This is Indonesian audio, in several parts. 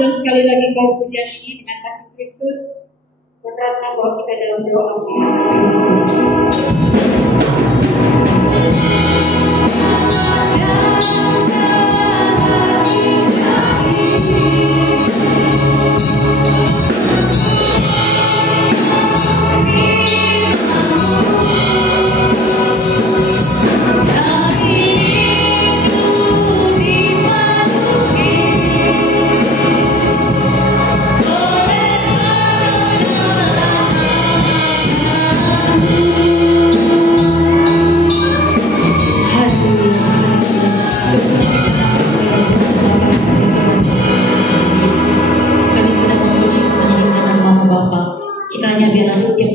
ulang sekali lagi kau pujian ini dengan kasih Kristus. Berkatlah bahwa kita dalam doa.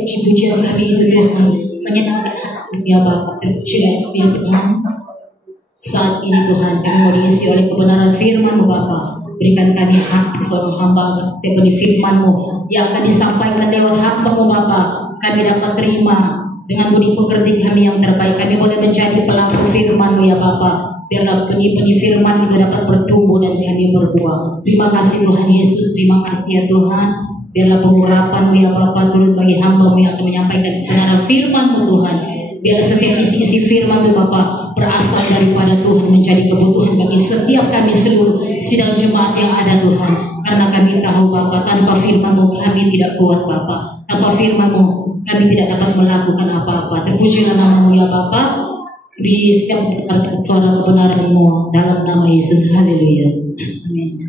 Puji-pujian kami itu Tuhan menyenangkan hati ya Bapa. Terpujilah kami ya Tuhan. Saat ini Tuhan kami mau diisi oleh kebenaran firman-Mu Bapa. Berikan kami hati seorang hamba setiap benih firman-Mu yang akan disampaikan lewat hamba-Mu Bapa. Kami dapat terima dengan budi pekerti kami yang terbaik. Kami boleh menjadi pelaku firman-Mu ya Bapa. Biarlah benih-benih firman itu dapat bertumbuh dan kami berbuah. Terima kasih Tuhan Yesus. Terima kasih ya Tuhan. Biarlah pengurapan-Mu ya Bapa turun bagi hamba-Mu yang akan menyampaikan kebenaran firman-Mu Tuhan. Biar setiap isi-isi firman-Mu Bapa berasal daripada Tuhan menjadi kebutuhan bagi setiap kami seluruh sidang jemaat yang ada Tuhan. Karena kami tahu Bapa tanpa firman-Mu kami tidak kuat Bapa. Tanpa firman-Mu kami tidak dapat melakukan apa-apa. Terpujilah nama-Mu ya Bapa. Di setiap suara kebenaran-Mu dalam nama Yesus. Haleluya. Amin.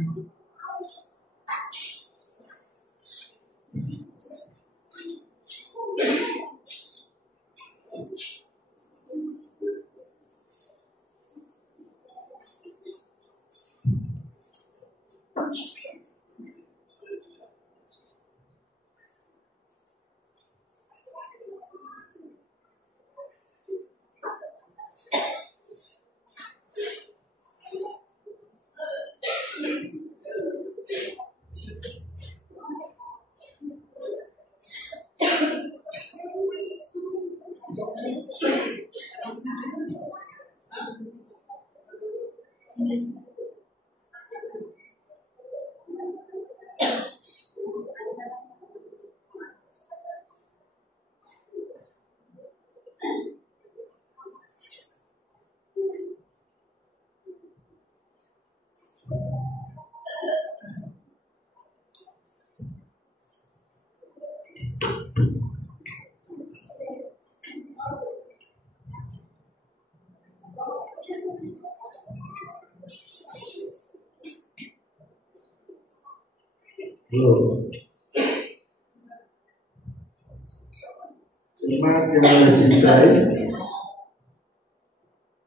Jemaat yang dicintai,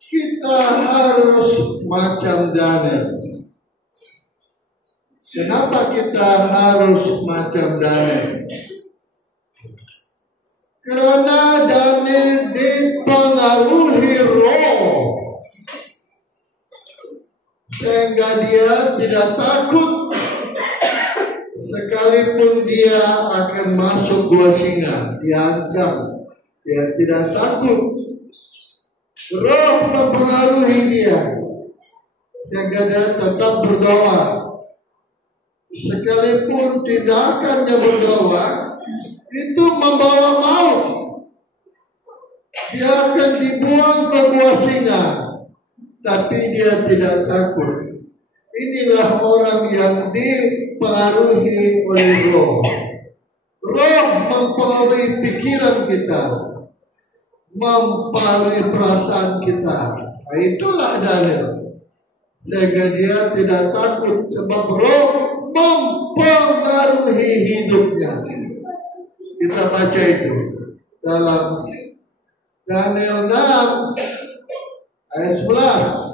kita harus macam Daniel. Kenapa kita harus macam Daniel? Karena Daniel dipengaruhi roh, sehingga dia tidak takut sekalipun dia akan masuk gua singa, diancam. Dia tidak takut. Roh mempengaruhi dia, sehingga dia tetap berdoa. Sekalipun tindakannya berdoa itu membawa maut, dia akan dibuang ke gua singa, tapi dia tidak takut. Inilah orang yang dipengaruhi oleh roh. Roh mempengaruhi pikiran kita, mempengaruhi perasaan kita. Nah, itulah Daniel. Sehingga dia tidak takut sebab roh mempengaruhi hidupnya. Kita baca itu dalam Daniel 6 ayat 11.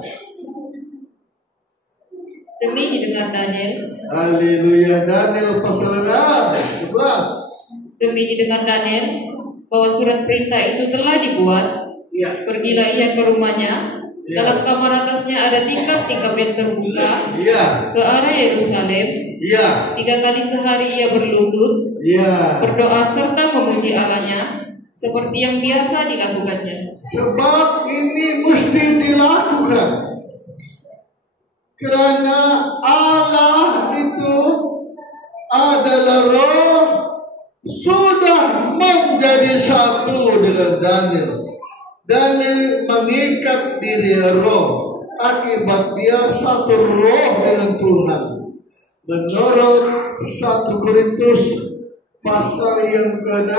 Demi didengar Daniel. Haleluya. Daniel pasal 6 11. Demi didengar Daniel bahwa surat perintah itu telah dibuat. Ya. Pergilah ia ke rumahnya. Ya. Dalam kamar atasnya ada tingkap-tingkap yang terbuka. Ya. Ke arah Yerusalem. Ya. 3 kali sehari ia berlutut. Ya. Berdoa serta memuji Allahnya seperti yang biasa dilakukannya. Sebab ini mesti dilakukan. Karena Allah itu menjadi satu dengan Daniel. Daniel mengikat diri roh, akibat dia satu roh dengan Tuhan. Menurut 1 Korintus pasal yang ke-6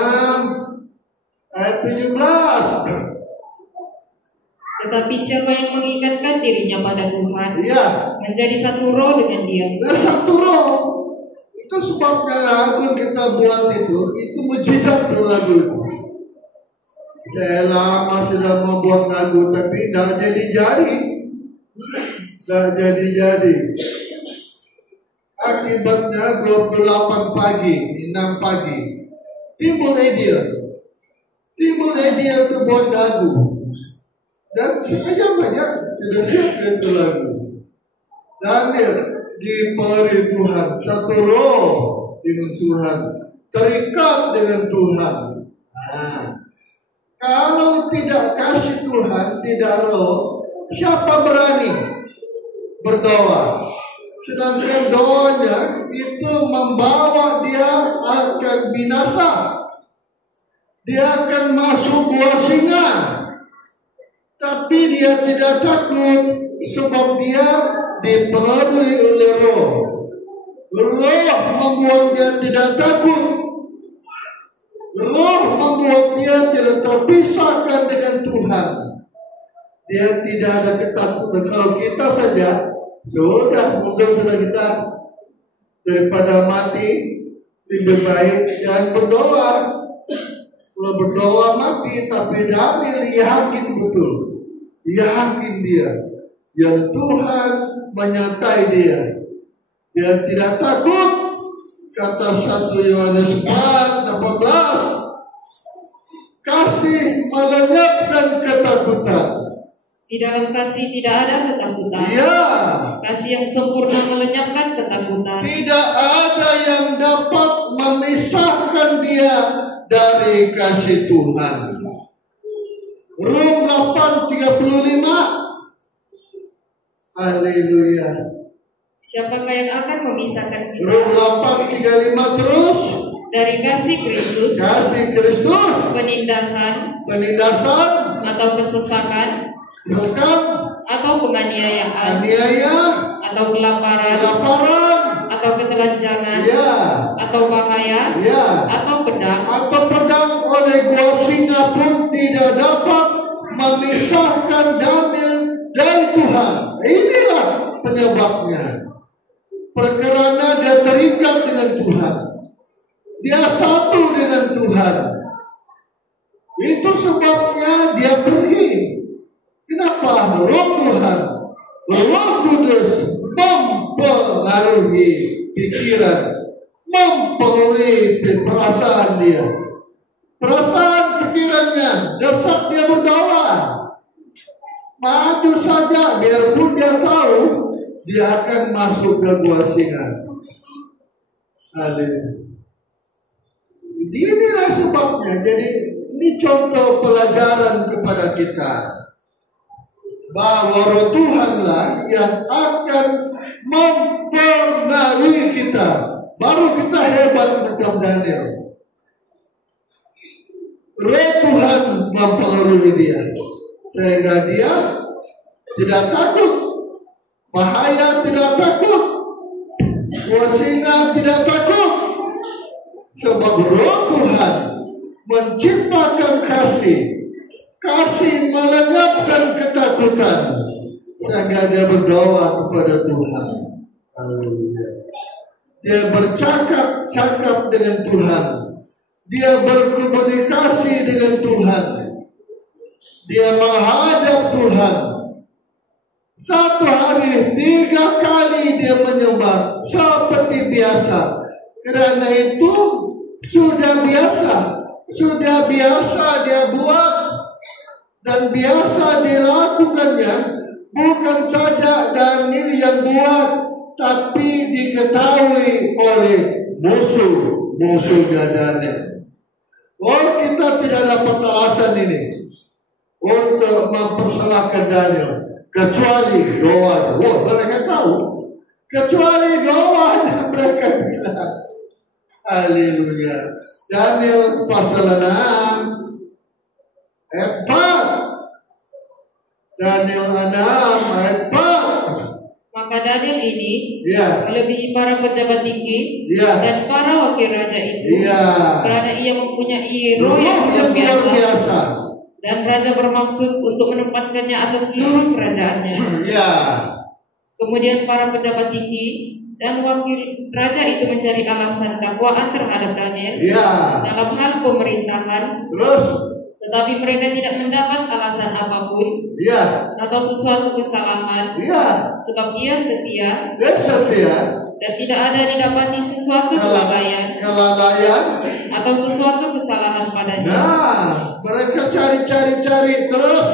ayat 17. Tetapi siapa yang mengikatkan dirinya pada Tuhan, Ya, menjadi satu roh dengan Dia. dan satu roh. Itu sebabnya lagu yang kita buat itu mujizat tuh lagu itu. Saya lama sudah membuat lagu tapi tidak jadi-jadi. Tidak jadi-jadi. Akibatnya 28 pagi, 6 pagi, timbul idea itu buat lagu. Dan sebenarnya banyak sudah siap itu lagu. Daniel diberi Tuhan satu roh dengan Tuhan, terikat dengan Tuhan. Nah, kalau tidak kasih Tuhan, tidak roh, siapa berani berdoa? Sedangkan doanya itu membawa dia akan binasa. Dia akan masuk gua singa. Tapi dia tidak takut sebab dia dipengaruhi oleh roh. Roh membuat dia tidak takut. Roh membuat dia tidak terpisahkan dengan Tuhan. Dia tidak ada ketakutan. Kalau kita saja sudah mundur sudah kita, daripada mati lebih baik jangan berdoa. Kalau berdoa mati, tapi Daniel yakin betul, yakin dia yang Tuhan menyertai dia. Dia tidak takut. Kata 1 Yohanes 4:18, kasih melenyapkan ketakutan. Di dalam kasih tidak ada ketakutan. Ya. Kasih yang sempurna melenyapkan ketakutan. Tidak ada yang dapat memisahkan dia dari kasih Tuhan. Rom 8:35. Haleluya. Siapakah yang akan memisahkan kita Rom 8:35 terus. dari kasih Kristus? Kasih Kristus. Penindasan atau kesesakan, Bukan atau penganiayaan, aniaya, atau kelaparan, atau ketelanjangan, ya, atau bahaya, ya, atau pedang oleh gua singa pun tidak dapat memisahkan Daniel dari Tuhan. Inilah penyebabnya. Perkara dia terikat dengan Tuhan. Dia satu dengan Tuhan. Itu sebabnya dia pergi. Kenapa? Roh Tuhan, Roh Kudus mempengaruhi pikiran, mempengaruhi perasaan dia. Perasaan pikirannya, desak dia berdoa. Maju saja, biarpun dia tahu dia akan masuk ke gua singa. Haleluya. Inilah sebabnya. Jadi ini contoh pelajaran kepada kita, bahwa roh Tuhanlah yang akan mempengaruhi kita. Baru kita hebat macam Daniel. Roh Tuhan mempengaruhi dia, sehingga dia tidak takut. Bahaya tidak takut. Singa tidak takut. Sebab roh Tuhan menciptakan kasih. Kasih melenyapkan ketakutan, sehingga dia berdoa kepada Tuhan. Haleluya. Dia bercakap-cakap dengan Tuhan. Dia berkomunikasi dengan Tuhan. Dia menghadap Tuhan. Satu hari 3 kali dia menyembah seperti biasa. Karena itu sudah biasa dia buat. Dan biasa dilakukannya. Bukan saja Daniel yang buat, tapi diketahui oleh musuhnya Daniel. Kita tidak dapat alasan ini untuk mempersalahkan Daniel, kecuali doa. Mereka tahu, kecuali doa yang mereka bilang. Haleluya. Daniel pasal 6 ayat 4. Daniel 6 ayat 4. Maka Daniel ini Ya. melebihi para pejabat tinggi Ya. dan para wakil raja itu, Ya. karena ia mempunyai roh Roh yang yang luar luar biasa, biasa. dan raja bermaksud untuk menempatkannya atas seluruh kerajaannya. Ya. Kemudian para pejabat tinggi dan wakil raja itu mencari alasan dakwaan terhadap Daniel Ya. dalam hal pemerintahan, Terus. tetapi mereka tidak mendapat alasan apapun Ya. atau sesuatu kesalahan, Ya. sebab ia setia Dia setia. dan tidak ada didapati sesuatu kelalaian Kelalaian. atau sesuatu kesalahan padanya. Nah, mereka cari terus.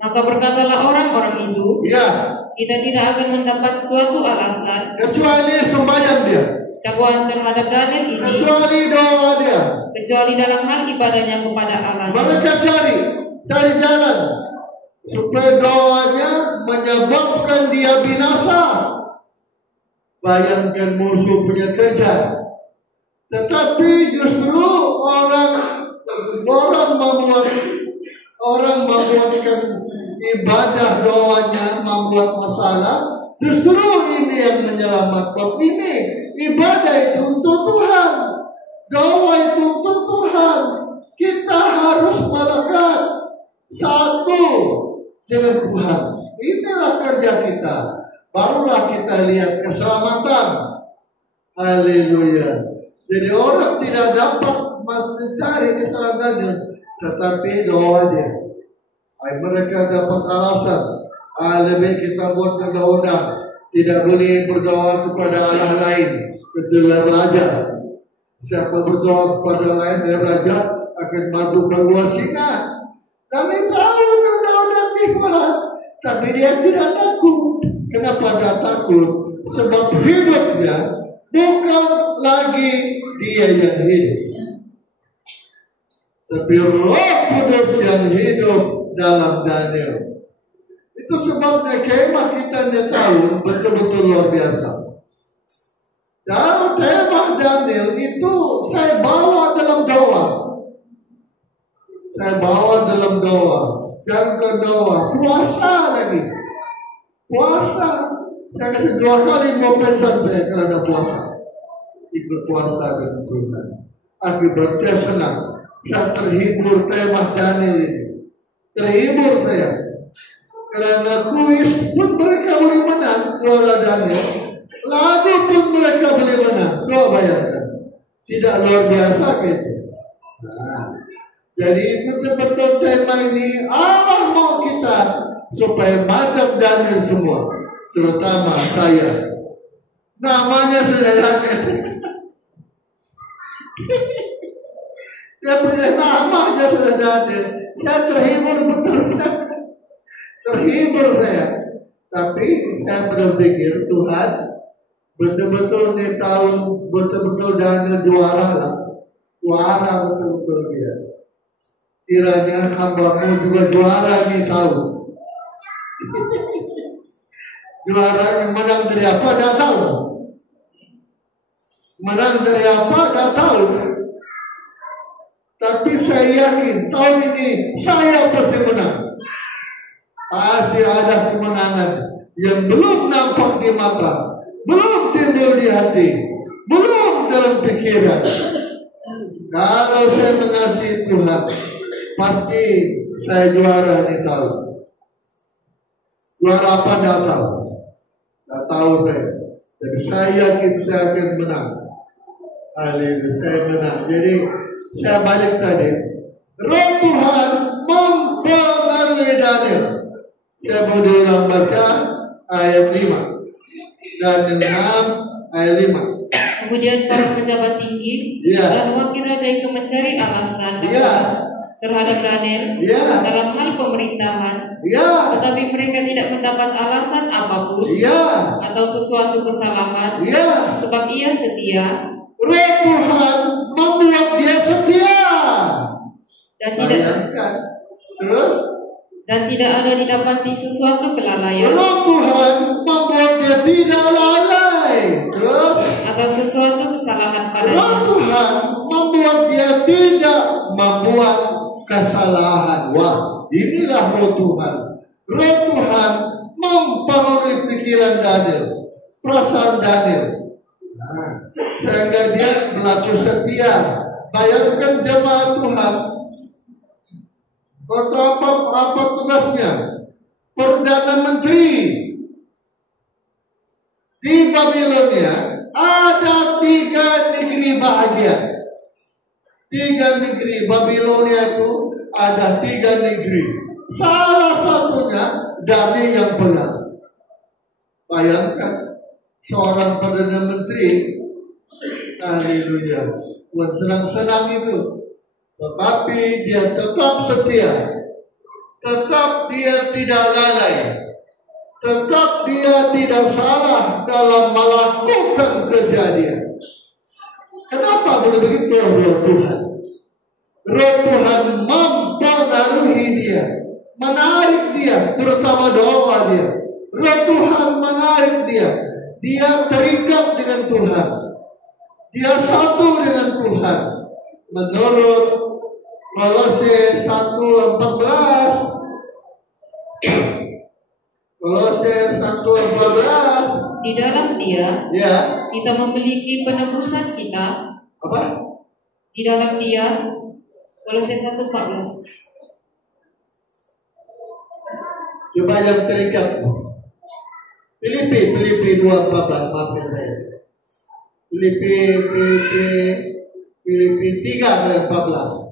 Maka berkatalah orang-orang itu, Ya. kita tidak akan mendapat suatu alasan Kecuali sembahyang dia. dakwaan terhadap Daniel ini, Kecuali doa dia. kecuali dalam hal ibadahnya kepada Allah. Mereka cari jalan supaya doanya menyebabkan dia binasa. Bayangkan musuh punya kerja, tetapi justru orang membuatkan ibadah doanya membuat masalah. Justru ini yang menyelamatkan. Ini ibadah itu untuk Tuhan, doa itu untuk Tuhan. Kita harus melekat satu dengan Tuhan. Inilah kerja kita. Barulah kita lihat keselamatan. Haleluya. Jadi orang tidak dapat mencari keselamatannya, tetapi doa dia. Mereka dapat alasan. Lebih kita buat undang-undang, tidak boleh berdoa kepada Allah lain kecuali raja. Siapa berdoa kepada lain dari raja akan masuk ke gua singa. Kami tahu undang-undang Tuhan, tapi dia tidak takut. Kenapa dia takut? Sebab hidupnya bukan lagi dia yang hidup, tapi Roh Kudus yang hidup dalam Daniel. Itu sebabnya kemah kita tahu betul-betul luar biasa. Dan kemah Daniel itu saya bawa dalam doa. Yang kedua, puasa lagi. Puasa. Saya kasih 2 kali mau pensiun saya karena puasa. Ikut puasa dengan Tuhan. Akibat saya senang. Saya terhibur kemah Daniel ini. Terhibur saya. Karena kuis pun mereka boleh menang, juara Daniel. Lagu pun mereka boleh menang. Coba bayangkan. Tidak luar biasa gitu. Nah, jadi betul-betul tema ini Allah mau kita supaya macam Daniel semua, terutama saya. Namanya sudah Daniel. Dia punya nama aja sudah Daniel. Saya terhibur betul terhibur saya. Tapi saya berpikir Tuhan betul-betul dia tahu betul-betul Daniel juara lah. Juara betul-betul dia. Kiranya hambamu juga juara nih tahu. Juara yang menang dari apa dah tahu. Menang dari apa dah tahu. Tapi saya yakin tahun ini saya pasti menang. Pasti ada kemenangan yang belum nampak di mata, belum timbul di hati, belum dalam pikiran. Kalau saya mengasihi Tuhan, pasti saya juara nih tahu. Juara apa tidak tahu? Tidak tahu saya. Jadi saya yakin saya akan menang. Haleluya, saya menang. Jadi saya balik tadi. Roh Tuhan mempengaruhi Daniel. Saya mau diulang baca ayat 5 dan 6 ayat 5. Kemudian para pejabat tinggi dan wakil raja itu mencari alasan terhadap Daniel dalam hal pemerintahan, tetapi mereka tidak mendapat alasan apapun atau sesuatu kesalahan, sebab ia setia. Roh Tuhan membuat dia setia. Dan tidak ada didapati sesuatu kelalaian. Roh Tuhan membuat dia tidak lalai. Atau sesuatu kesalahan membuat kesalahan. Wah, inilah roh Tuhan. Roh Tuhan mempengaruhi pikiran Daniel, perasaan Daniel. Nah, sehingga dia berlaku setia. Bayangkan jemaat Tuhan, kota apa tugasnya? Perdana Menteri di Babilonia. Ada 3 negeri bahagia. 3 negeri Babilonia itu ada 3 negeri. Salah satunya Daniel yang pegang. Bayangkan seorang perdana menteri, haleluya, bukan senang-senang itu, tetapi dia tetap setia, tetap dia tidak lalai, tetap dia tidak salah dalam melakukan kejadian. Kenapa boleh begitu? Roh Tuhan. Roh Tuhan mempengaruhi dia, menarik dia, terutama doa dia. Roh Tuhan menarik dia. Dia terikat dengan Tuhan. Dia satu dengan Tuhan. Menurut Kolose 1:14, Kolose 1:14, di dalam Dia ya, kita memiliki penebusan kita. apa? Di dalam Dia, Kolose 1:14. Coba yang terikat. Filipi 2:14, maafkan saya. Filipi 3:14.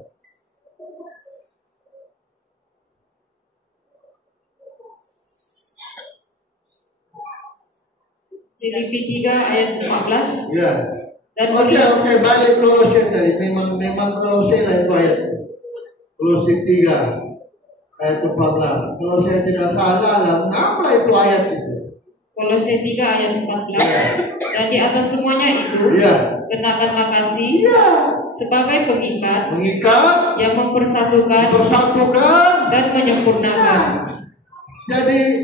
Filipi 3 ayat 14. Ya. Dan Oke, balik Kolose tadi. Memang Kolose lah itu ayat. Kolose 3 ayat 14. Kalau saya tidak salah lah, mengapa itu ayat itu? Kolose 3 ayat 14. Dan di atas semuanya itu, Ya. kenakanlah kasih sebagai pengikat yang mempersatukan dan menyempurnakan. Jadi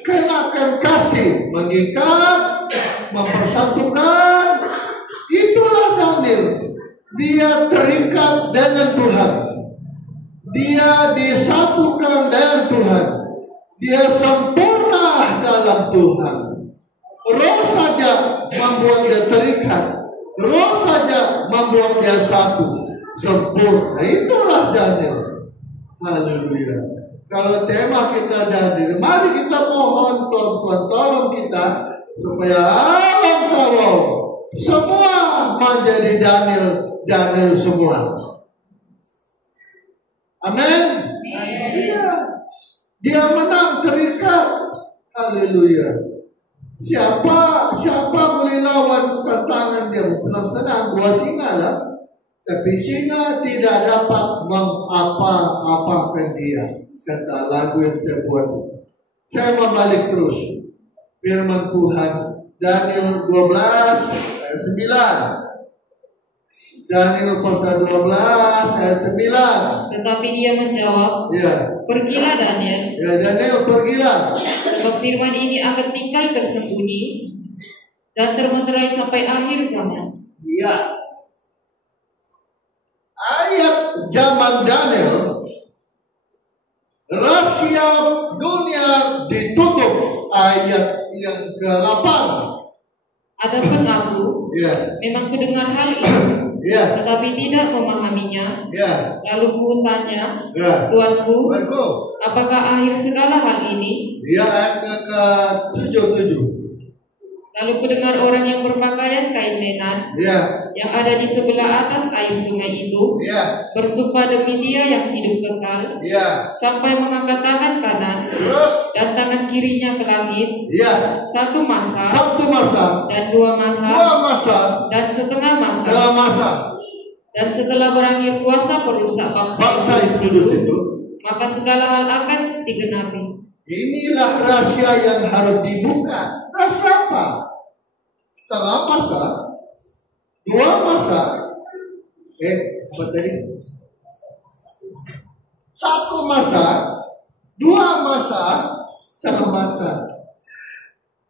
kenakan kasih, mengikat, mempersatukan. Itulah Daniel. Dia terikat dengan Tuhan. Dia disatukan dengan Tuhan. Dia sempurna dalam Tuhan. Roh saja membuat dia terikat. Roh saja membuat dia satu, sempurna. Itulah Daniel. Haleluya. Kalau tema kita Daniel, mari kita mohon Tuhan tolong kita supaya alam tolong semua menjadi Daniel semua. Amin. Dia menang terikat. Haleluya. Siapa boleh lawan tantangan dia? Senang-senang 2 singa lah. Tapi singa tidak dapat mengapa-apakan dia. Kata lagu yang saya buat. Saya mau balik terus. Firman Tuhan Daniel 12 ayat 9. Daniel pasal 12 ayat 9. Tetapi dia menjawab, Ya. pergilah Daniel. Ya, Daniel pergilah. Sebab firman ini akan tinggal tersembunyi dan termeterai sampai akhir zaman. Iya. Ayat zaman Daniel, rahasia dunia ditutup. Ayat yang ke-8. Adapun aku memang mendengar hal itu, tetapi tidak memahaminya. Lalu ku tanya, Tuanku, apakah akhir segala hal ini? Ayat ke-7. Lalu ku dengar orang yang berpakaian kain lenan, yang ada di sebelah atas air sungai itu, bersumpah demi Dia yang hidup kekal, sampai mengangkat tangan kanan dan tangan kirinya ke langit, 1 masa, dan 2 masa, dan setengah masa. Dan setelah berakhir kuasa perusak bangsa itu, maka segala hal akan digenapi. Inilah rahasia yang harus dibuka. Rahasia apa? Setengah masa, 2 masa, apa tadi? 1 masa, 2 masa, setengah masa.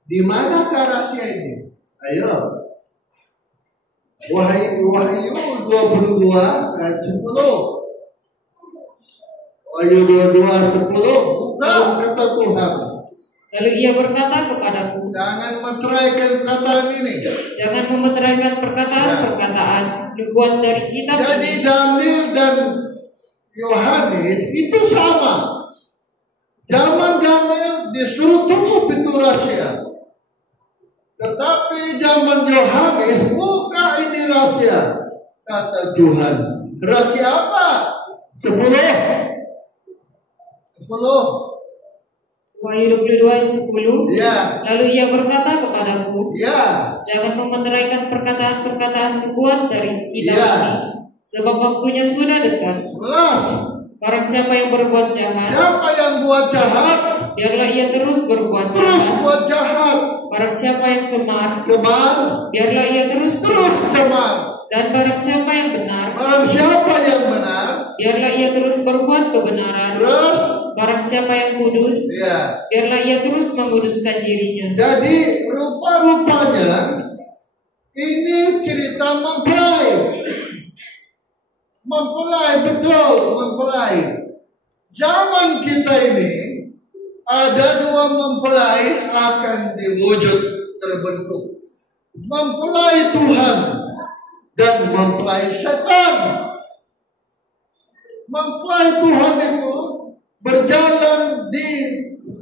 Di manakah rahasia ini? Ayo. Wahyu 22 ayat 10. Wahyu 22:10. Bukan kata Tuhan. Lalu ia berkata kepadaku, Jangan meteraikan perkataan ini. jangan memeteraikan perkataan-perkataan nubuat dari kitab Jadi ini. Daniel dan Yohanes itu sama. Zaman Daniel disuruh tutup itu rahasia. Tetapi zaman Yohanes buka ini rahasia. Kata Tuhan. Rahasia apa? 10. Wahyu 22 ayat 10. Ya. Lalu ia berkata kepadaku, Ya. jangan memeteraikan perkataan-perkataan nubuat dari kitab Ya. ini, sebab waktunya sudah dekat. 11. Barang siapa yang berbuat jahat, Siapa yang buat jahat? biarlah ia terus berbuat Terus jahat. buat jahat. Barang siapa yang cemar, Cemar. biarlah ia terus Terus cemar. Dan barang siapa yang benar, Barang siapa yang benar. biarlah ia terus berbuat kebenaran. Terus. Barang siapa yang kudus, Ya. biarlah ia terus menguduskan dirinya. Jadi rupa-rupanya ini cerita mempelai. Mempelai, betul, mempelai. Zaman kita ini ada dua mempelai akan diwujud terbentuk. Mempelai Tuhan dan mempelai setan. Mempelai Tuhan itu berjalan di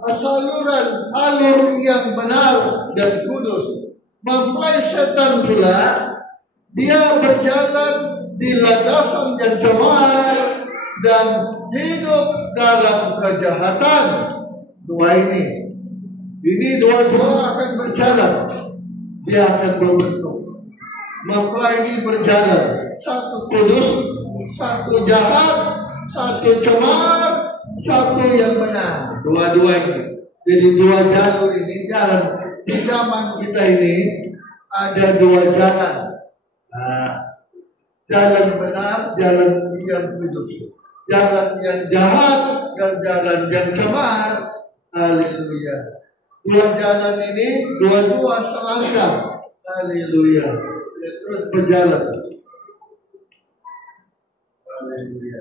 saluran alur yang benar dan kudus. Mempelai setan pula dia berjalan di landasan yang cemar dan hidup dalam kejahatan. Dua ini dua-dua akan berjalan. Dia akan berbentuk. Mempelai ini berjalan, satu kudus, satu jahat, satu cemar, satu yang benar. Dua-dua ini. Jadi dua jalur ini jalan. Di zaman kita ini ada dua jalan. Nah, jalan benar, jalan yang kudus. Jalan yang jahat dan jalan yang cemar. Haleluya. Dua jalan ini dua-dua selangkah. Haleluya. Dia terus berjalan. Haleluya.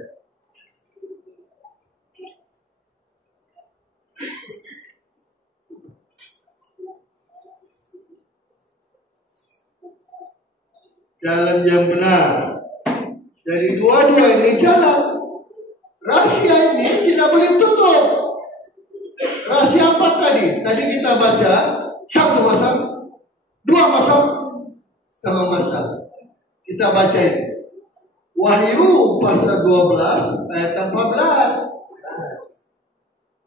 Jalan yang benar. Jadi dua-dua ini jalan. Rahasia ini tidak boleh tutup. Rahasia apa tadi? Tadi kita baca satu pasal, dua pasal, setengah pasal. Kita baca ini. Wahyu pasal 12 ayat 14.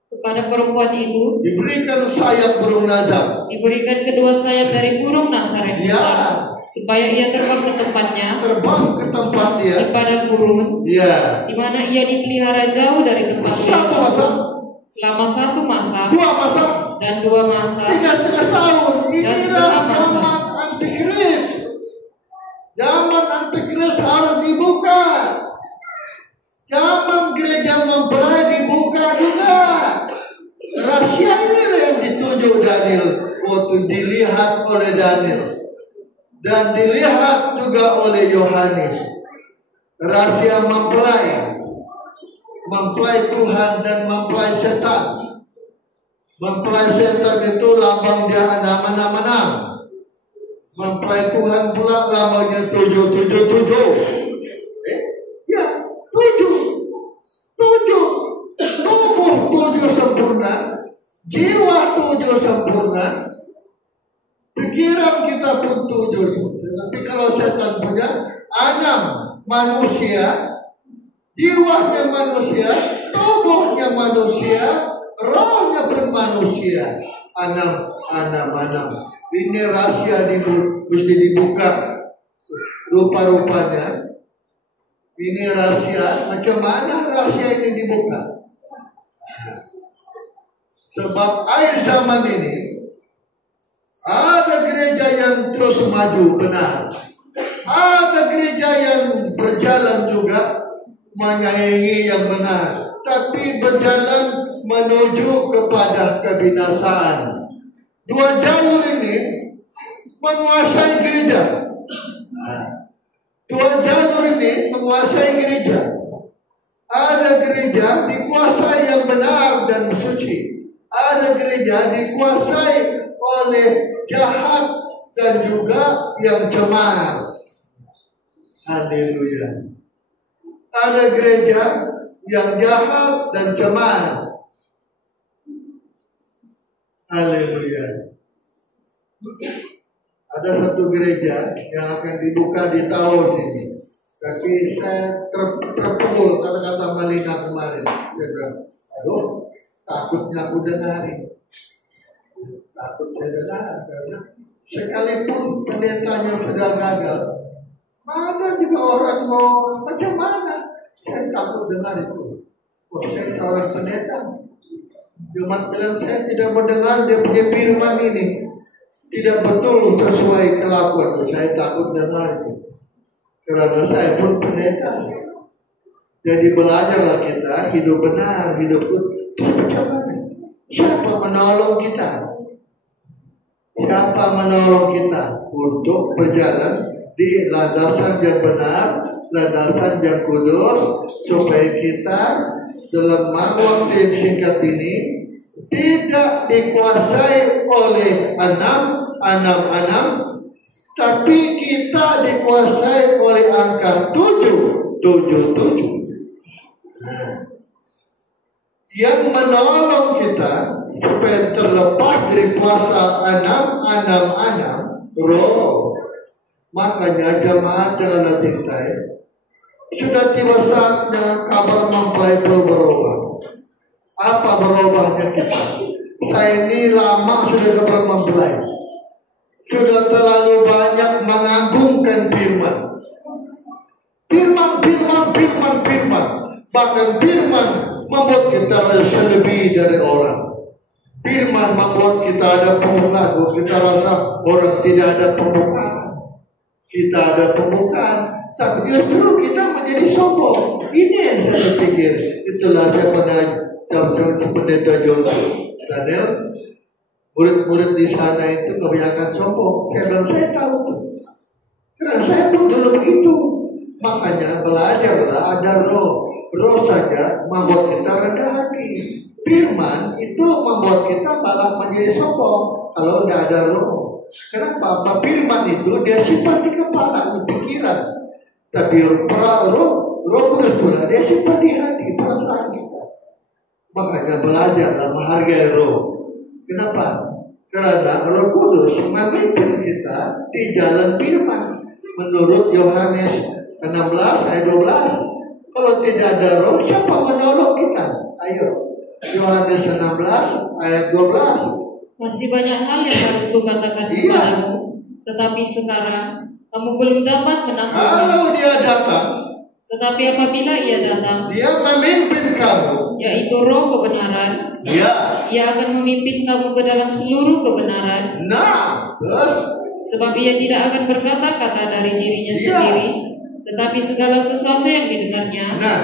Kepada perempuan itu Diberikan sayap burung nazar. diberikan kedua sayap dari burung Nasar yang Ya. besar, supaya ia terbang ke tempatnya Terbang ke tempat dia. di padang gurun, Ya. di mana ia dipelihara jauh dari tempat Satu itu masa, selama 1 masa dua masa, dan 2 masa 3,5 tahun. Dan Inilah setengah masa. zaman antikris. Zaman antikris harus dibuka. Zaman gereja mempelai dibuka juga. Rahasia ini yang dituju Daniel waktu dilihat oleh Daniel dan dilihat juga oleh Yohanes. Rahasia mempelai, mempelai Tuhan dan mempelai setan. Mempelai setan itu lambang dia nama-nama. Mempelai Tuhan pula lambangnya 777. Ya, 7. Tubuh 7 sempurna, jiwa 7 sempurna, pikiran kita pun 7 sempurna. Tapi kalau setan punya 6 manusia, jiwanya manusia, tubuhnya manusia, rohnya pun manusia. 6. Ini rahasia mesti dibuka. Rupa-rupanya ini rahasia. Macam mana rahasia ini dibuka? Sebab akhir zaman ini ada gereja yang terus maju benar. Ada gereja yang berjalan juga menyayangi yang benar, tapi berjalan menuju kepada kebinasaan. Dua jalur ini menguasai gereja. Dua jalur ini menguasai gereja. Ada gereja dikuasai yang benar dan suci. Ada gereja dikuasai oleh jahat dan juga yang cemar. Haleluya. Ada gereja yang jahat dan cemar. Haleluya. Ada satu gereja yang akan dibuka di tahun ini. Tapi saya terpukul kata-kata Malina kemarin. Dia bilang, aduh, takutnya aku dengarin. Takut saya dengar karena sekalipun pendetanya sudah gagal, mana juga orang mau macam mana? Saya takut dengar itu. Oh, saya seorang pendeta. Jumat bilang saya tidak mendengar dia punya firman ini tidak betul sesuai kelakuan. Saya takut dengar itu. Karena saya pun pendeta. Jadi belajarlah kita hidup benar, hidup macam mana? Siapa menolong kita? Siapa menolong kita untuk berjalan di landasan yang benar, landasan yang kudus, supaya kita dalam waktu yang singkat ini tidak dikuasai oleh anam, tapi kita dikuasai oleh angka 777. Nah, yang menolong kita supaya terlepas dari kuasa anam, roh. Makanya jemaat janganlah tingkai. Sudah tiba saatnya kabar mempelai berubah. Apa berubahnya kita? Saya ini lama sudah kabar mempelai. Sudah terlalu banyak mengagungkan firman. Bahkan firman membuat kita rasa lebih dari orang. Firman membuat kita ada pembukaan. Kita rasa orang tidak ada pembukaan. Kita ada pembukaan. Tapi justru kita menjadi sombong. Ini yang saya pikir. Itulah saya pernah jawab pendeta Johnson. Daniel, murid-murid di sana itu kebanyakan sombong. Saya bilang saya tahu. Karena saya pun dulu begitu. Makanya belajarlah ada roh. Roh saja membuat kita rendah hati. Firman itu membuat kita malah menjadi sombong kalau tidak ada roh. Kenapa? Firman itu dia simpan di kepala, di pikiran. Tapi roh kudus pula dia simpan di hati, perasaan kita. Makanya belajarlah menghargai roh. Kenapa? Karena Roh Kudus memimpin kita di jalan firman. Menurut Yohanes 16 ayat 12. Kalau tidak ada roh, siapa menolong kita? Ayo, Yohanes 16 ayat 12. Masih banyak hal yang harus kukatakan kepadamu, tetapi sekarang kamu belum dapat menangkapnya. Kalau dia datang, tetapi apabila ia datang, dia memimpin kamu, yaitu roh kebenaran. Ia akan memimpin kamu ke dalam seluruh kebenaran. Nah, terus sebab ia tidak akan berkata-kata dari dirinya sendiri, tetapi segala sesuatu yang didengarnya. Nah,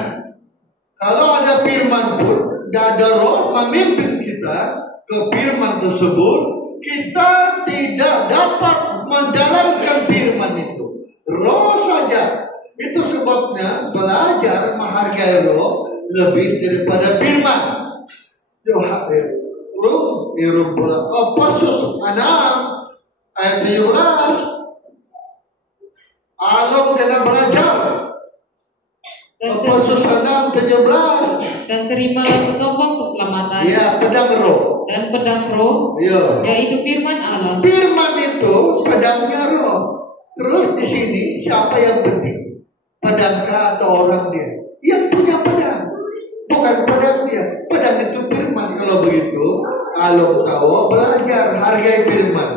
kalau ada firman pun, tidak ada roh memimpin kita ke firman tersebut, kita tidak dapat menjalankan firman itu. Roh saja. Itu sebabnya belajar menghargai roh lebih daripada firman. Rum pula. Pasus 6 ayat 17. Alom kena belajar. Pasus 6 17. Dan terimalah ketopong keselamatan. Ya, pedang roh. Dan pedang roh, yaitu firman Allah. Firman itu pedangnya roh. Terus di sini siapa yang penting? Pedangkah atau orang dia? Yang punya pedang, bukan pedang dia. Pedang itu firman. Kalau begitu, kalau tahu belajar hargai firman.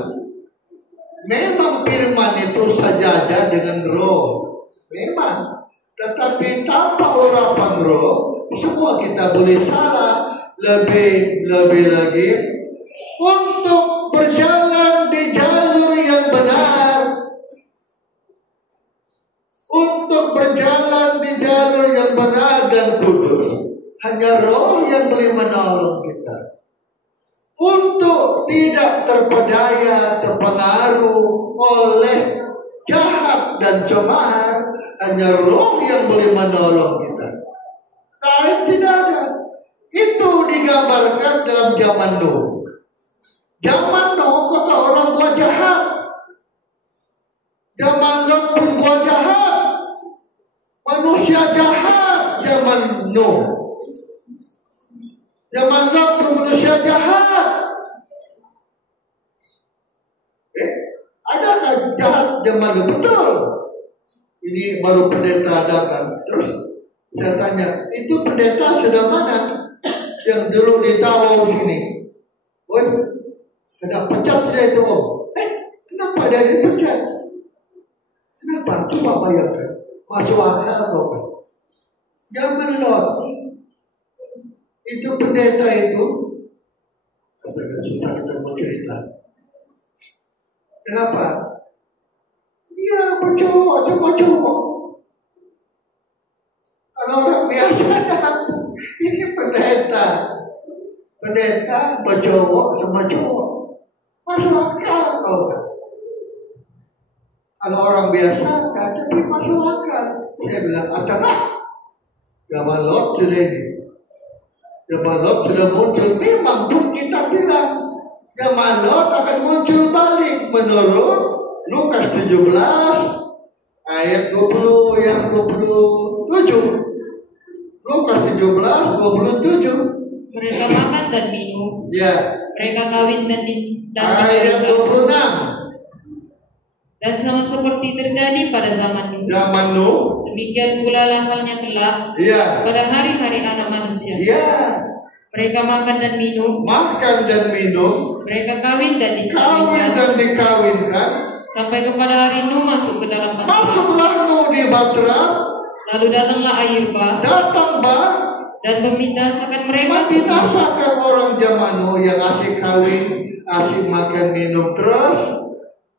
Memang firman itu sajadah dengan roh, memang. Tetapi tanpa urapan roh, semua kita boleh salah. Lebih lagi untuk berjalan di jalur yang benar. Untuk berjalan di jalur yang benar dan kudus, hanya roh yang boleh menolong kita. Untuk tidak terpedaya, terpengaruh oleh jahat dan cemar, hanya roh yang boleh menolong kita. Lain tidak ada. Itu digambarkan dalam zaman Nuh. Zaman Nuh kata orang buat jahat. Zaman Nuh pun buat jahat. Manusia jahat zaman Nuh. Zaman Nuh pun manusia jahat. Adakah jahat zaman Nuh? Betul. Ini baru pendeta datang. Terus saya tanya, itu pendeta sudah mana? Yang dulu di Tawau sini. Woi, kena pecat dia itu om. Kenapa dia dipecat? Kenapa? Coba bayangkan. Masuk akal atau kan? Jangan Lord. Itu pendeta itu. Agak susah kita mau cerita. Kenapa? Dia bercowok sama cowok. Kalau orang biasa, ini pendeta. Pendeta bercowok sama cowok. Masuk akal kau kan? Kalau orang biasa, tapi masuk akal. Saya bilang, apakah? Zaman Lot sudah ini. Zaman Lot sudah muncul. Memang pun kita bilang, zaman Lot akan muncul balik menurut Lukas 17 ayat 20 yang 27. Lukas 17 27. Mereka makan dan minum. Ya. Mereka kawin dan ayat 26. Dan sama seperti terjadi pada zaman Nuh. Zaman Nuh. Demikian pula halnya kelak. Ya. Pada hari-hari anak manusia. Ya. Mereka makan dan minum. Makan dan minum. Mereka kawin dan dikawinkan. Sampai kepada hari Nuh masuk ke dalam bahtera. Masuklah Nuh di bahtera. Lalu datanglah air bah. Datang bah. Dan membinasakan mereka. Membinasakan orang zaman Nuh yang asyik kawin, asyik makan minum terus.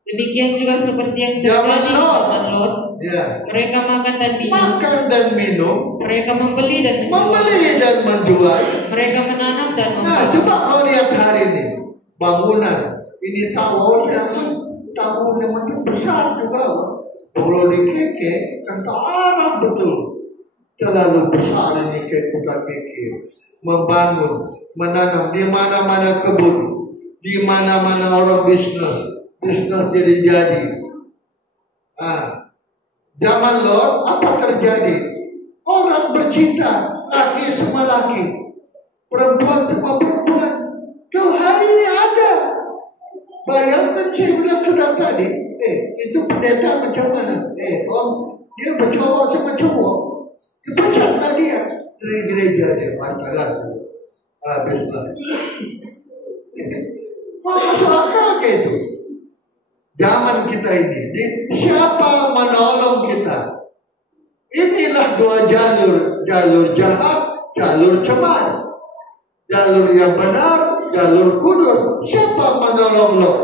Demikian juga seperti yang terjadi di zaman Lot. Ya. Mereka makan dan minum. Makan dan minum. Mereka membeli dan menjual. Mereka menanam dan membuat. Nah, coba kau lihat hari ini bangunan. Ini Tawau yang macam besar juga. Kalau di Keke, kan Arab betul. Terlalu besar ini kota Keke. Membangun, menanam di mana-mana kebun, di mana-mana orang bisnis jadi. Zaman Lot apa terjadi? Orang bercinta, laki sama laki, perempuan sama perempuan. Tuh hari ini ada. Bayangkan saya bilang sudah tadi, itu pendeta macam mana? Om, dia bercowok sama cowok. Dipecatlah dia dari gereja dia, masalah. Habislah. Kok masuk akal kayak itu? Zaman kita ini, siapa menolong kita? Inilah dua jalur jahat, jalur cemar. Jalur yang benar, jalur kudus. Siapa menolong lo?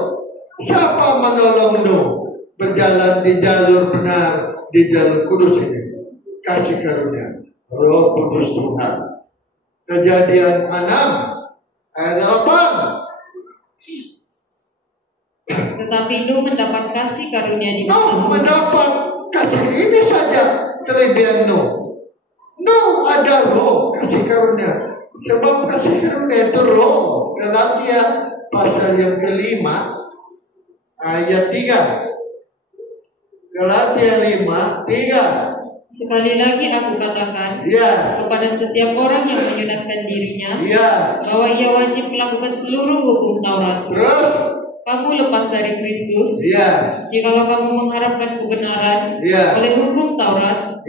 Siapa menolong lo? Berjalan di jalur benar, di jalur kudus ini. Kasih karunia Roh Kudus Tuhan. Kejadian 6 ayat 8. Tetapi Nuh mendapat kasih karunia di Nuh mendapat kasih ini saja kelebihan Nuh. Nuh ada roh kasih karunia. Sebab kasih karunia itu roh. Galatia pasal yang kelima ayat 3. Galatia 5:3. Sekali lagi aku katakan kepada setiap orang yang menyunatkan dirinya bahwa ia wajib melakukan seluruh hukum Taurat. Terus kamu lepas dari Kristus. Jikalau kamu mengharapkan kebenaran oleh hukum Taurat,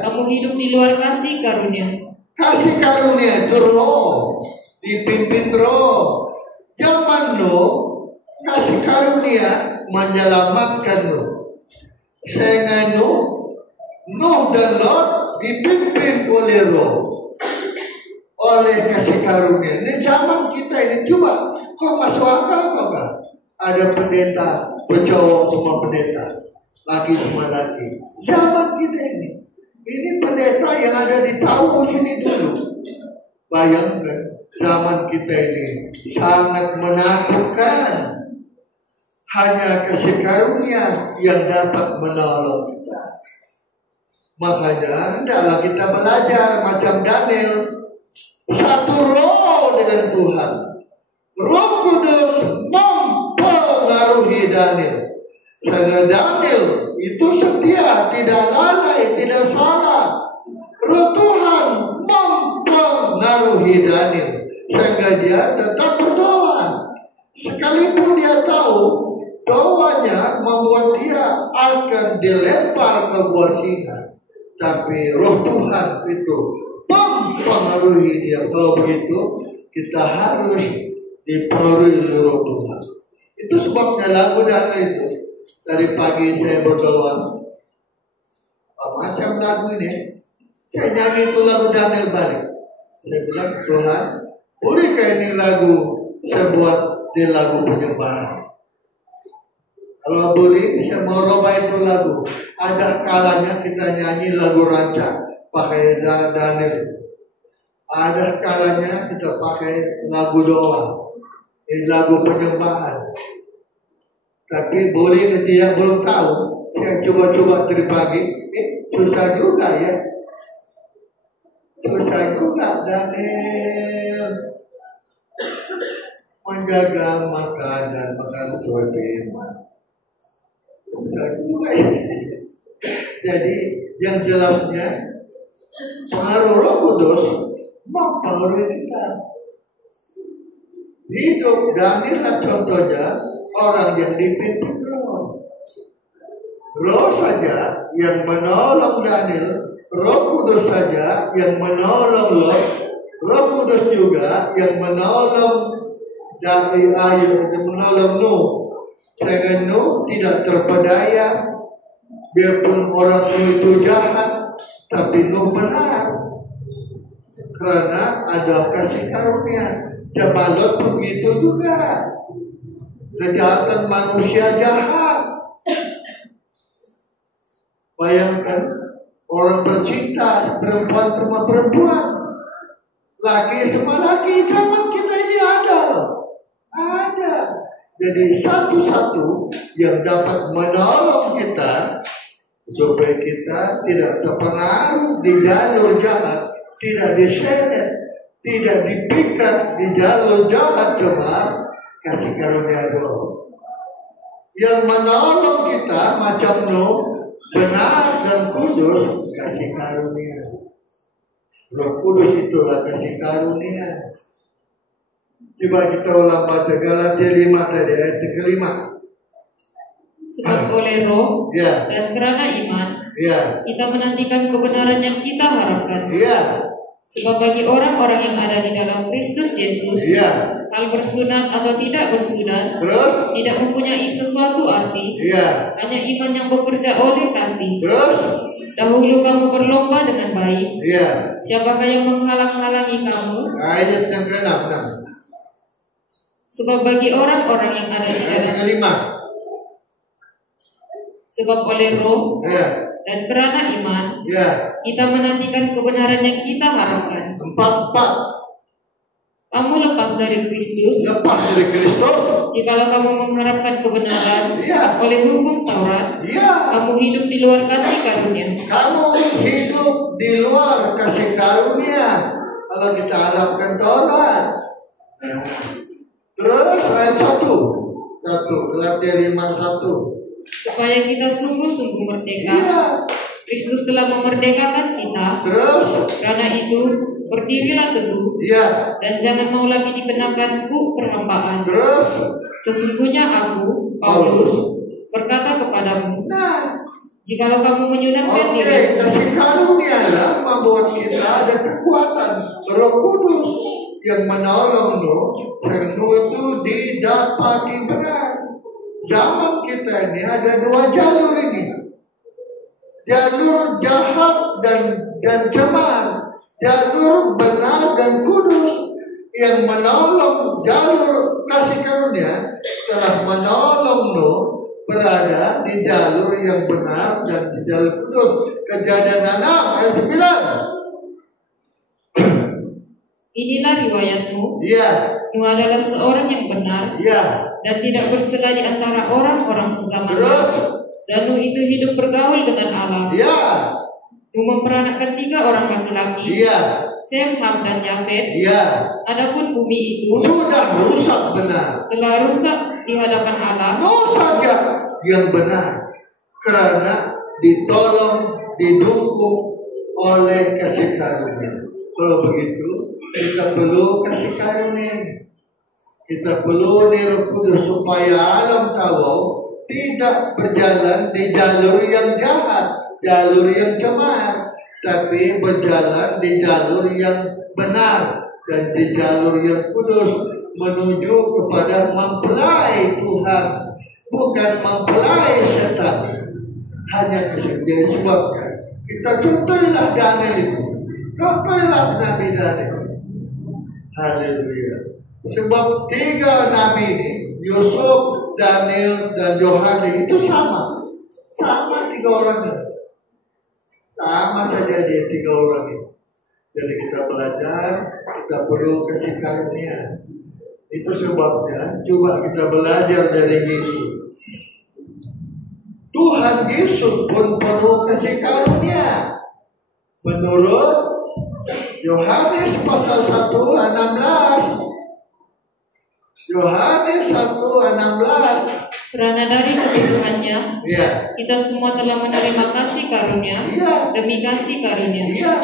kamu hidup di luar kasih karunia. Kasih karunia itu roh, dipimpin roh. Zaman Nuh, kasih karunia menyelamatkan Nuh. Sehingga Nuh dan Lot dipimpin oleh roh, oleh kasih karunia. Ini zaman kita ini, coba kok masuk akal kok kan? Ada pendeta bercowok sama pendeta, laki sama laki. Zaman kita ini pendeta yang ada di Tawau sini dulu. Bayangkan zaman kita ini sangat menakutkan. Hanya kasih karunia yang dapat menolong kita. Makanya hendaklah kita belajar macam Daniel, satu roh dengan Tuhan. Roh Kudus mempengaruhi Daniel. Sehingga Daniel itu setia, tidak lalai, tidak salah. Roh Tuhan mempengaruhi Daniel sehingga dia tetap berdoa. Sekalipun dia tahu doanya membuat dia akan dilempar ke gua singa, tapi Roh Tuhan itu mempengaruhi dia. Kalau begitu kita harus dipengaruhi oleh Roh Tuhan. Itu sebabnya lagu Daniel itu dari pagi saya berdoa, macam lagu ini saya nyanyi itu lagu Daniel balik. Saya bilang, Tuhan, bolehkah ini lagu saya buat di lagu penyembahan? Kalau boleh, saya mau rubah itu lagu. Ada kalanya kita nyanyi lagu rancak pakai Daniel. Ada kalanya kita pakai lagu doa, lagu penyembahan. Tapi boleh dia belum tahu. Saya coba-coba dari pagi, susah juga ya. Susah juga Daniel menjaga makanan sesuai firman. Susah juga ya. Jadi yang jelasnya pengaruh Roh Kudus mempengaruhi kita. Hidup Daniel contohnya orang yang dipimpin Roh. Roh saja yang menolong Daniel, Roh Kudus saja yang menolong Lot, Roh Kudus juga yang menolong dari air, yang menolong Nuh. Sehingga Nuh tidak terpedaya, biarpun orang Nuh itu jahat, tapi Nuh benar, karena ada kasih karunia. Lot begitu juga, kejahatan manusia jahat. Bayangkan orang bercinta perempuan sama perempuan, laki sama laki, zaman kita ini ada. Jadi satu-satu yang dapat menolong kita supaya kita tidak terpengaruh di jalur jahat, tidak diseret, tidak dipikat di jalur jahat, cuma kasih karunia Roh yang menolong kita macam Nuh, benar dan kudus, kasih karunia. Roh Kudus itulah kasih karunia. Coba kita ulang baca Galatia 5 tadi ayat ke-5. Sebab oleh Roh dan kerana iman kita menantikan kebenaran yang kita harapkan. Sebab bagi orang-orang yang ada di dalam Kristus Yesus, hal bersunat atau tidak bersunat tidak mempunyai sesuatu arti. Hanya iman yang bekerja oleh kasih. Dahulu kamu berlomba dengan baik. Siapakah yang menghalang-halangi kamu? Ayat yang ke-6. Sebab bagi orang-orang yang ada di dalam, sebab oleh Roh dan kerana iman kita menantikan kebenaran yang kita harapkan. 4. Kamu lepas dari Kristus. Jikalau kamu mengharapkan kebenaran oleh hukum Taurat, kamu hidup di luar kasih karunia. Kamu hidup di luar kasih karunia kalau kita harapkan Taurat. Terus ayat 1 Galatia 5:1. Supaya kita sungguh-sungguh merdeka. Kristus telah memerdekakan kita. Karena itu berdirilah teguh. Dan jangan mau lagi dikenakan buk perhampaan. Sesungguhnya aku, Paulus, berkata kepadamu, jikalau kamu menyunatkan diri, kasih karunia membuat kita ada kekuatan. Roh Kudus yang menolong Nuh, dan Nuh itu didapati benar. Zaman kita ini ada 2 jalur ini. Jalur jahat dan cemar, jalur benar dan kudus. Yang menolong jalur kasih karunia telah menolong Nuh berada di jalur yang benar dan di jalur kudus. Kejadian 6 ayat 9. Inilah riwayatmu. Nuh adalah seorang yang benar dan tidak bercela di antara orang-orang sezamannya. Dan Nuh itu hidup bergaul dengan Allah. memperanakkan 3 orang laki-laki, Iya, Sem, Ham, dan Yafet. iya. Adapun bumi itu Sudah rusak benar. telah rusak di hadapan Allah Saja yang benar. Karena ditolong, didukung oleh kasih karunia. Kalau begitu, kita perlu kasih karunia. Kita perlu nih Roh Kudus supaya alam tahu tidak berjalan di jalur yang jahat, jalur yang cemar, tapi berjalan di jalur yang benar dan di jalur yang kudus menuju kepada mempelai Tuhan, bukan mempelai setan. Hanya kesepian sebabkan kita contohlah Daniel itu, contohlah Nabi Daniel. Haleluya. Sebab 3 nabi ini, Yusuf, Daniel, dan Yohanes itu sama 3 orang ini. Sama saja dia 3 orang ini. Jadi kita belajar, kita perlu kasih karunia. Itu sebabnya coba kita belajar dari Yesus. Tuhan Yesus pun penuh kasih karunia. Menurut Yohanes pasal 1:16. Yohanes 1:16. Karena dari kebutuhannya, Iya. kita semua telah menerima kasih karunia Iya. demi kasih karunia. Iya.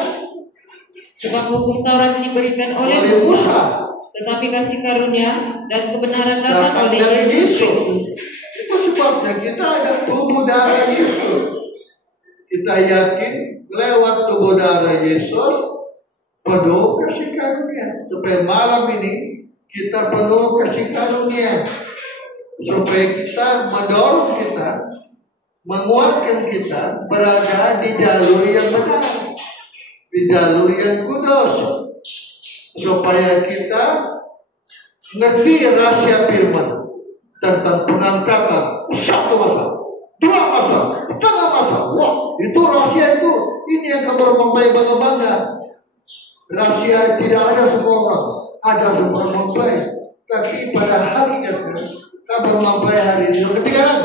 Sebab hukum Taurat diberikan oleh Oleh Musa, Musa. tetapi kasih karunia dan kebenaran datang Datang oleh dari Yesus Yesus. Kristus. Itu sebabnya kita ada tubuh darah Yesus. Kita yakin lewat tubuh darah Yesus penuh kasih karunia. Supaya malam ini kita penuh kasih karunia. Supaya kita mendorong kita, menguatkan kita berada di jalur yang benar, di jalur yang kudus. Supaya kita ngerti rahasia firman tentang pengangkatan 1 masa, 2 masa, setengah masa. Wah, itu rahasia itu. Ini yang kabar mempelai bangga-bangga. Rahasia tidak ada semua orang, ada semua mempelai. Tapi pada hakikatnya kabar mempelai hari ini ketinggalan.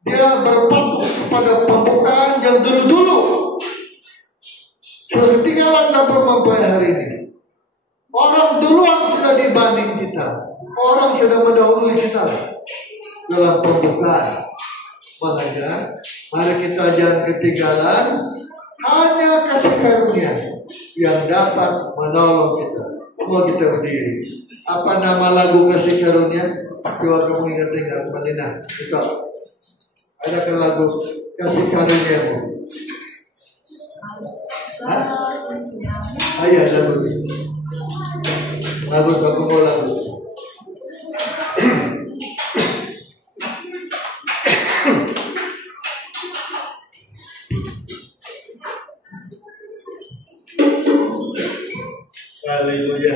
Dia berpaku pada pembukaan yang dulu-dulu. Sudah ketinggalan kabar mempelai hari ini. Orang duluan sudah dibanding kita. Orang sudah mendahului kita dalam pembukaan. Makanya mari kita jangan ketinggalan. Hanya kasih karunia yang dapat menolong kita. Semua kita berdiri. Apa nama lagu kasih karunia? Coba kamu ingat-ingat, Madinah. Kita ada kan lagu kasih karunia mu? Hah? Ayo lagu. Lagu aku mau lagu. Haleluya.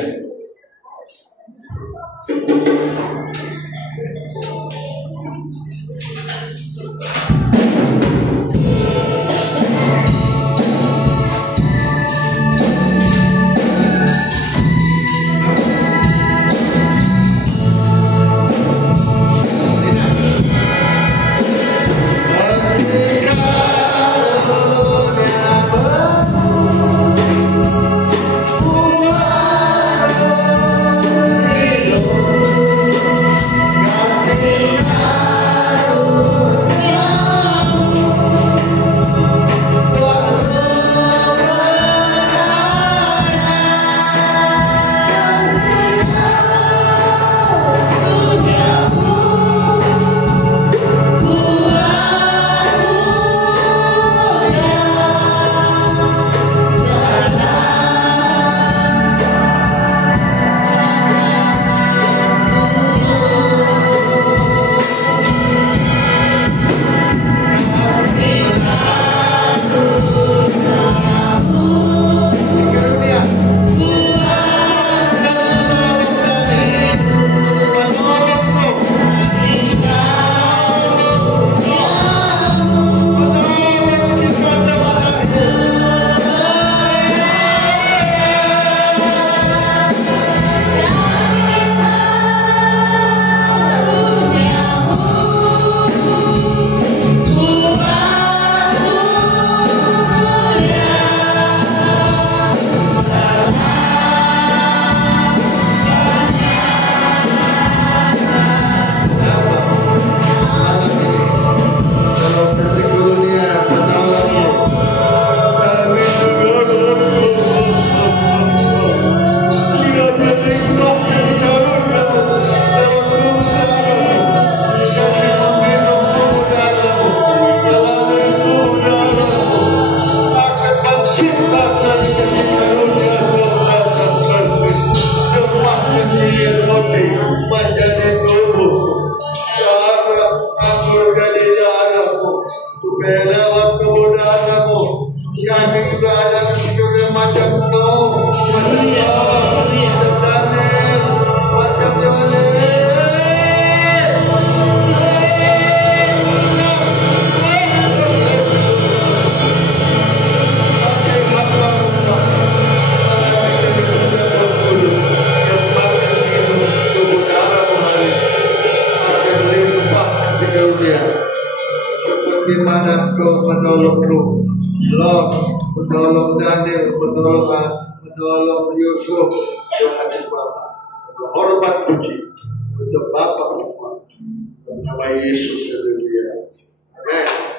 surga di darahmu. Supaya lewat kemudahanmu kami juga ada kesyukuran macam kau, macam Daniel, macam Yohanes. Seperti mana kau menolong Nuh, Lot, menolong Daniel, menolong Yusuf, Yohanes Bapa. Hormat puji untuk Bapa semua. Nama Yesus, haleluya. Amin.